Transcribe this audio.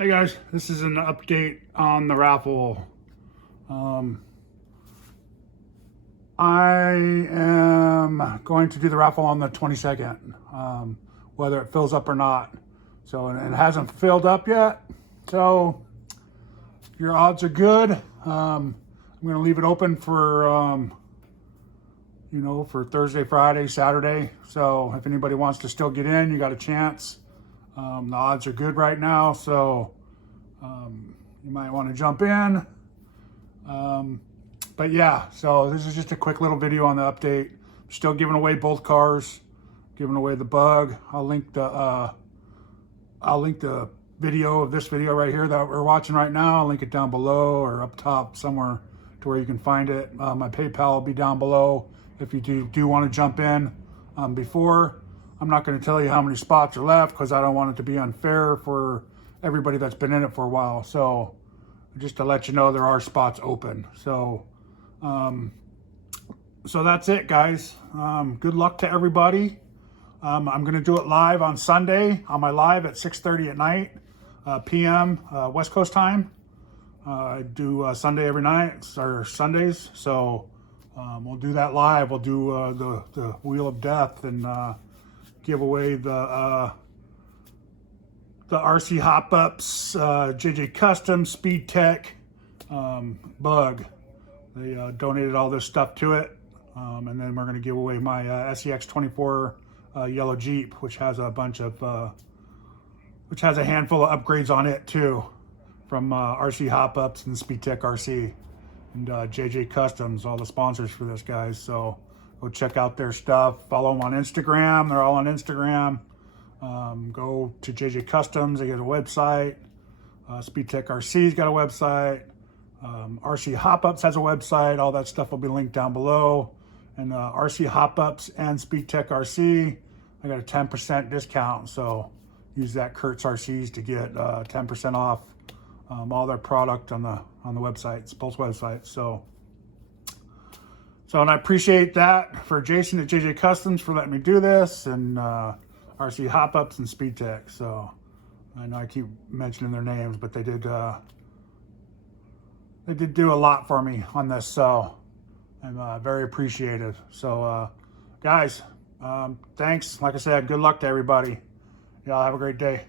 Hey guys, this is an update on the raffle. I am going to do the raffle on the 22nd, whether it fills up or not. So, and it hasn't filled up yet. So your odds are good. I'm going to leave it open for, for Thursday, Friday, Saturday. So if anybody wants to still get in, you got a chance. The odds are good right now, so you might want to jump in. But yeah, so this is just a quick little video on the update. Still giving away both cars, giving away the bug. I'll link the video of this video right here that we're watching right now. I'll link it down below or up top somewhere to where you can find it. My PayPal will be down below if you do want to jump in before. I'm not going to tell you how many spots are left because I don't want it to be unfair for everybody that's been in it for a while. So just to let you know, there are spots open. So so that's it, guys. Good luck to everybody. I'm going to do it live on Sunday on my live at 6:30 at night, p.m. West Coast time. I do Sunday every night, or Sundays. So we'll do that live. We'll do the Wheel of Death and give away the RC hop-ups, JJ Customs, SpeedTek bug. They donated all this stuff to it. And then we're going to give away my SCX24 Yellow Jeep, which has a bunch of, which has a handful of upgrades on it too, from RC hop-ups and SpeedTek RC and JJ Customs, all the sponsors for this, guys. So go check out their stuff. Follow them on Instagram. They're all on Instagram. Go to JJ Customs. They got a website. SpeedTek RC's got a website. RC Hop-Ups has a website. All that stuff will be linked down below. And RC Hop-Ups and SpeedTek RC, I got a 10% discount. So use that Kurtz RCs to get 10% off all their product on the websites, both websites. So and I appreciate that for Jason at JJ Customs for letting me do this, and RC Hop-Ups and SpeedTek. So I know I keep mentioning their names, but they did do a lot for me on this. So I'm very appreciative. So guys, thanks. Like I said, good luck to everybody. Y'all have a great day.